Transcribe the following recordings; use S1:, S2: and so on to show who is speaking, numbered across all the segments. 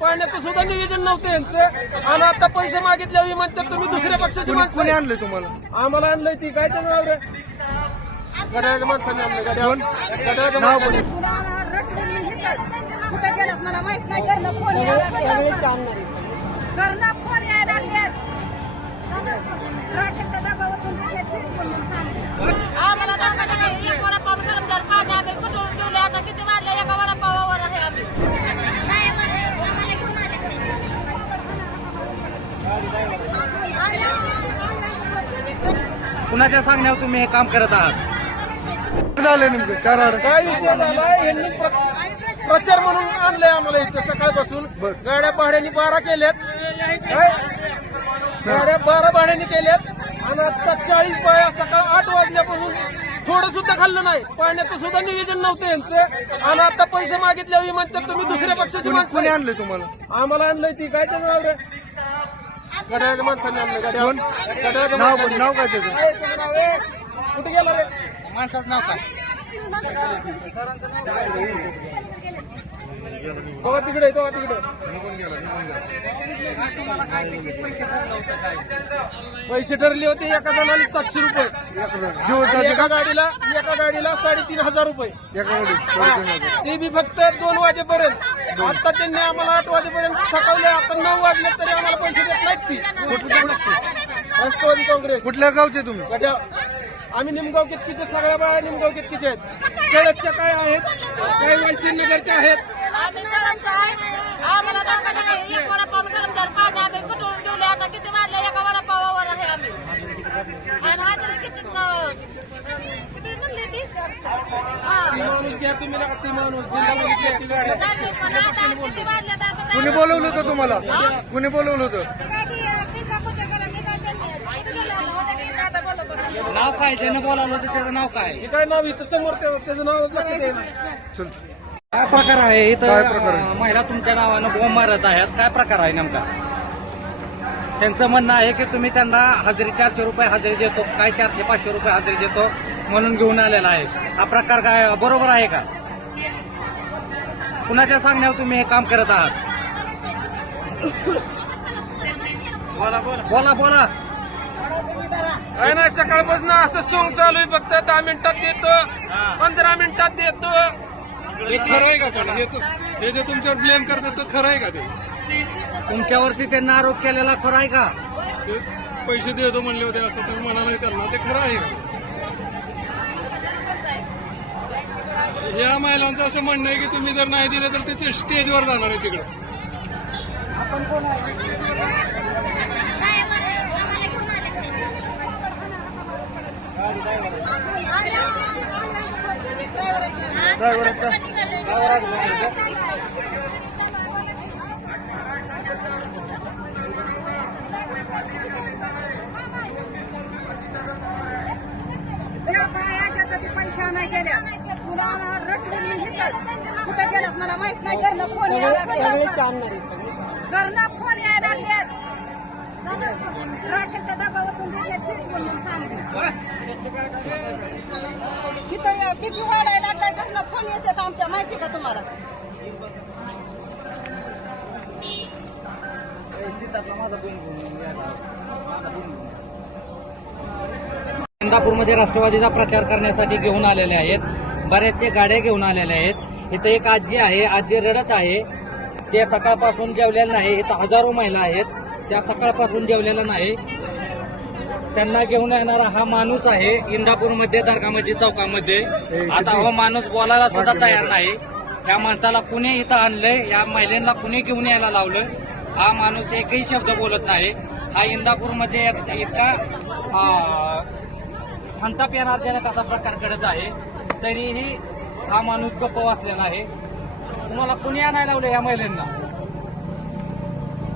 S1: पाण्याचं सुद्धा नियोजन नव्हतं यांचं. आणि आता पैसे मागितल्यावर म्हणतात तुम्ही दुसऱ्या पक्षाची
S2: कोणी कोणी
S1: माणसं
S2: आणलंय तुम्हाला?
S1: आम्हाला आणलंय ती. काय त्याचं नाव रे? गड्याच्या माणसाने आणलं
S2: कोण?
S1: गड्या गड्याच्या
S2: नाव
S1: माणसाने.
S3: कुठे गेलात मला माहीत नाही. फोन यायला फोन
S4: कुणाच्या सांगण्यावर तुम्ही हे काम करत आहात?
S2: झालं नेमकं? कराड
S1: काय विषय झाला? यांनी प्र- प्रचार म्हणून आणलंय आम्हाला इथं सकाळपासून.
S2: बर.
S1: गाड्या भाड्याने बारा केल्यात. काय? गाड्या बारा भाड्याने केल्यात. आणि आता चाळीस बाया सकाळ आठ वाजल्यापासून थोडं सुद्धा खाल्लं नाही. पाण्याचं सुद्धा नियोजन नव्हतं यांचं. आणि आता पैसे मागितल्यावर म्हणतात तुम्ही दुसऱ्या पक्षाची
S2: कोणी
S1: माणसं
S2: कोणी
S1: आहे.
S2: आणलंय तुम्हाला?
S1: आम्हाला आणलंय ती. काय त्याचं नाव रे? गड्याच्या माणसाने आणलं गड्या
S2: कोण?
S1: गड्याच्या
S2: नाव
S1: माणसाने.
S2: काय त्याचं?
S1: कुठे गेला रे?
S4: माणसाचं नाव काय?
S1: तिकडे तिकडे. पैसे ठरले होते एका जणाला सातशे रुपये. आणि
S2: दिवसाचे
S1: एका
S2: का?
S1: गाडीला एका गाडीला साडेतीन हजार रुपये.
S2: एका
S1: हा. ते बी फक्त दोन वाजेपर्यंत. आता त्यांनी आम्हाला आठ वाजेपर्यंत सकावले आता नऊ वाजले तरी आम्हाला पैसे देत नाहीत ती? राष्ट्रवादी काँग्रेस.
S2: कुठल्या गावचे तुम्ही?
S1: गड्या आम्ही निमगाव कितकीचे? सगळ्या बाया निमगाव कितकीचे आहेत? केळदच्या काय आहेत? काही वालचीन नगरच्या आहेत
S5: आम्ही जणांचं आहे. आम्हाला दोघांना एक वडापाव गरम जर पाणी आम्ही कुठून ठेवले आता किती वाजले एका वडापावावर आहे आम्ही आणि हाजरी किती न- किती म्हणली ती हा.
S1: ती माणूस घ्या तुम्ही नका ती माणूस जिल्ह्यामध्ये शेती गाड्या
S5: नाही, पण आता किती वाजले तर आता
S2: कुणी बोलवलं होतं तुम्हाला? कुणी बोलवलं होतं.
S4: नाव काय? ज्यानं बोलावलं होतं त्याचं नाव काय?
S1: हे काय नाव इथं समोर त्या- त्याचं नावच लक्षात येईल
S2: चल.
S4: काय प्रकार आहे? इथं
S2: काय प्रकार आहे?
S4: अं, महिला तुमच्या नावानं बोंब मारत आहेत. काय प्रकार आहे नेमका? त्यांचं म्हणणं आहे की तुम्ही त्यांना हजेरी चारशे रुपये हजेरी देतो. काय चारशे पाचशे रुपये हजेरी देतो म्हणून घेऊन आलेला आहे. हा प्रकार काय बरोबर आहे का? कुणाच्या सांगण्यावर तुम्ही हे काम करत आहात? बोला बोला.
S1: काय नाही सकाळपासून असं सोंग चालू आहे फक्त. दहा मिनिटात देतो. पंधरा मिनिटात देतो.
S6: हे खरं आहे का पण हे हे जे तुमच्यावर ब्लेम करतात ते खरं आहे का ते?
S4: तुमच्यावरती त्यांना आरोप केलेला खरा आहे का?
S6: ते पैसे देतो म्हणले होते असं तुम्ही म्हणाला त्यांना ते खरं आहे. ह्या महिलांचं असं म्हणणं आहे की तुम्ही जर नाही दिले तर ते स्टेजवर जाणार आहे तिकडे.
S2: ड्रायव्हर का?
S3: त्या बायाच्या तर पैशा नाही गेल्या. तुला रटून मी हिथं. कुठे गेलात मला माहीत नाही. घरनं फोन घरनं फोन यायला लागलेत राखेच्या सांगितलं तिथं बीपी वाढायला लागलाय. घरनं फोन येतात आमच्या. माहिती का तुम्हाला?
S4: इंदापूरमध्ये राष्ट्रवादीचा प्रचार करण्यासाठी घेऊन आलेले आहेत. बऱ्याचशा गाड्या घेऊन आलेल्या आहेत. इथं एक आजी आहे. आजी रडत आहे. ते सकाळपासून जेवलेलं नाही. इथं हजारो महिला आहेत. त्या सकाळपासून जेवलेल्या नाही. त्यांना घेऊन येणारा हा माणूस आहे इंदापूरमध्ये दर्गा मस्जिद चौकामध्ये आता हा माणूस बोलायला सुद्धा तयार नाही. या माणसाला कुणी इथं आणलंय? या महिलांना कुणी घेऊन यायला लावलं हा माणूस एकही शब्द बोलत नाही. हा इंदापूरमध्ये एक- इतका संताप येणारजनक असा प्रकार घडत आहे तरीही हा माणूस गप्प वाचलेला आहे. तुम्हाला कुणी आणायला लावलं या महिलांना?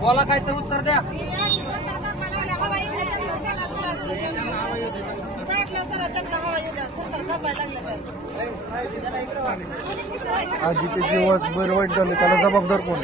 S4: बोला काय तर उत्तर द्या
S2: आजीचे जीवास बरं वाईट झालं. त्याला जबाबदार कोण